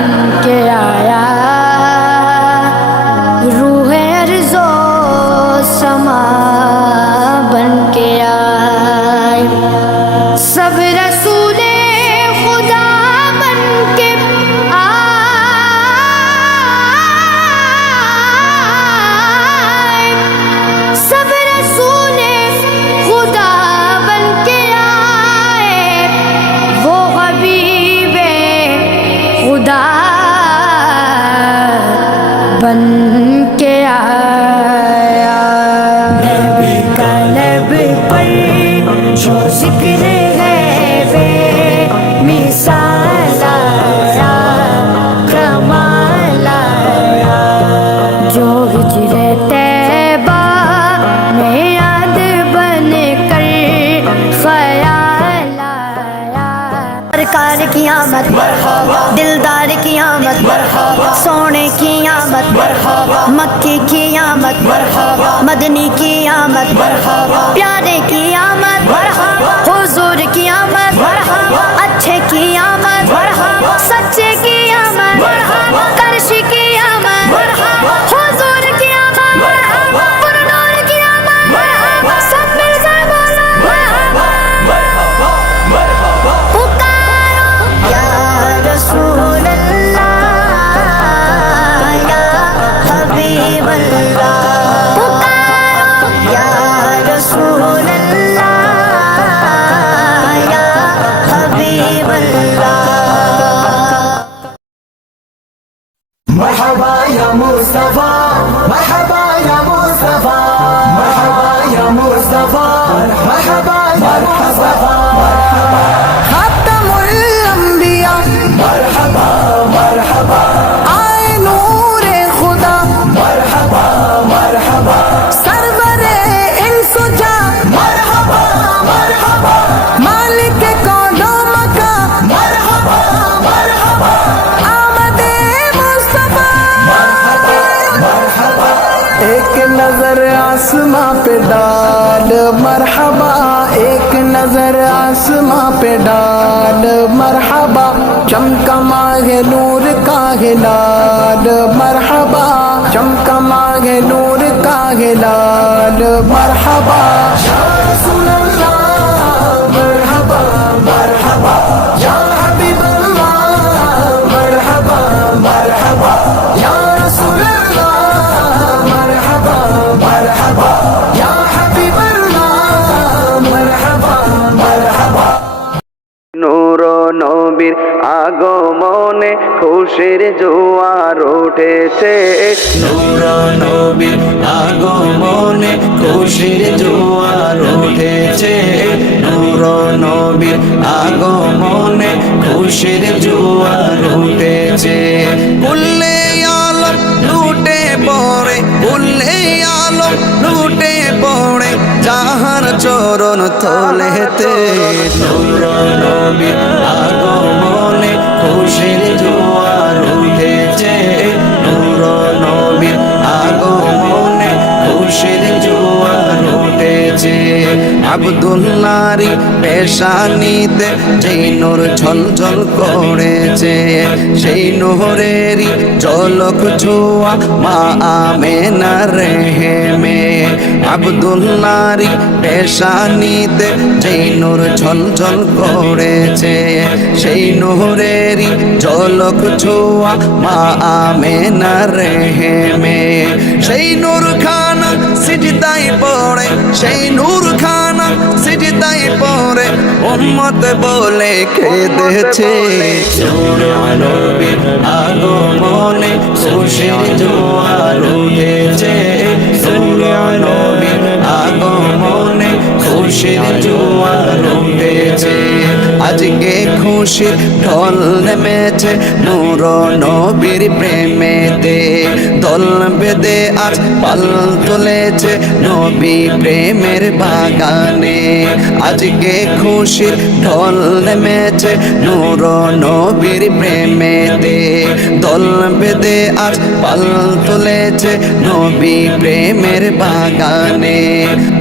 बन के आया, रूहे अर्ज़ो समा बन के आया। सब रसूले खुदा बन के आए, सब रसूले खुदा बन के आए, वो हबीबे खुदा बन के आया। नबी का लब पर जो जिक्र है वे मिसाल आया, कमाल आया। जो हिजरे तैबा में याद बन कर ख्याल आया। सरकार की आमद मरहबा, दिलदार की आमद मरहबा, सोने की आमद मरहबा, मक्की की आमद मरहबा, मदनी की आमद मरहबा, प्यारे की आमद मरहबा, हुजूर की आमद मरहबा, अच्छे की आमद मरहबा, सच्चे की आमद मरहबा, करशी की आमद मरहबा, हुजूर की आमद मरहबा, पुरनूर की आमद मरहबा, सब मिलकर बोलो मरहबा। पुकारो या रसूल अल्लाह, या हबीब अल्लाह, पुकारो या रसूल अल्लाह, या हबीब अल्लाह। مرحبا يا مصطفى، مرحبا يا مصطفى، مرحبا يا مصطفى، مرحبا يا مصطفى، خاتم الانبیاء، مرحبا مرحبا، آئے نور خدا، مرحبا مرحبا، سرور انس و جاں، مرحبا مرحبا، مالک کون و مکان، مرحبا مرحبا، آمد مصطفیٰ، مرحبا مرحبا، ایک نظر آسماں پہ ڈال، مرحبا ایک نظر آسماں پہ ڈال، مرحبا چمکا ماہ نور کا ہلال، مرحبا چمکا ماہ نور کا ہلال، مرحبا یا رسول اللہ، مرحبا مرحبا، یا حبیب اللہ، مرحبا مرحبا، یا رسول اللہ، مرحبا مرحبا، یا حبیب اللہ، مرحبا مرحبا। নূর নবীর আগমনে খুশির জোয়ার উঠেছে, নূর নবীর আগমনে খুশির জোয়ার উঠেছে, নূর নবীর আগমনে খুশির জোয়ার উঠেছে। কুল্লে আলম লুটে পড়ে, কুল্লে আলম লুটে পড়ে যাহার চরণ তলেতে, নূর নবীর আগমনে খুশির জোয়ার উঠেছে, নূর নবীর আগমনে খুশির জোয়ার উঠেছে। আব্দুল্লাহরি পেশানিতে যেই নূর ঝলঝল করেছে, সেই নূরেরই ঝলক ছোঁয়া মা আমেনার রেহেমে। আব্দুল্লাহরি পেশানিতে যেই নূর ঝলঝল করেছে, সেই নূরেরই ঝলক ছোঁয়া মা আমেনার রেহেমে। সেই নূর খানা সিজদায় পড়ে, সেই নূর খানা সিজদায় পড়ে উম্মত বলে কেঁদেছে, নূর নবীর আগমনে খুশির জোয়ার উঠেছে, নূর নবীর আগমনে খুশির জোয়ার উঠেছে। আজকে খুশির ঢল নেমেছে নূর নবীর প্রেমেতে, দল বেঁধে আজ পাল তুলেছে নবী প্রেমের বাগানে। আজকে খুশির ঢল নেমেছে নূর নবীর প্রেমেতে, দল বেঁধে আজ পাল তুলেছে নবী প্রেমের বাগানে।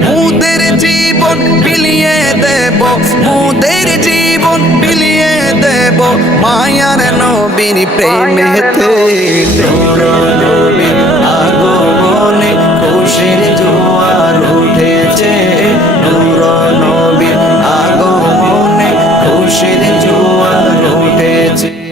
মুদের জীবন বিলিয়ে দেব, মুদের জীবন বিলিয়ে দেব মায়ার নবীর প্রেমেতে নূর নবীর আগমনে খুশির জোয়ার উঠেছে নূর নবীর আগমনে খুশির জোয়ার উঠেছে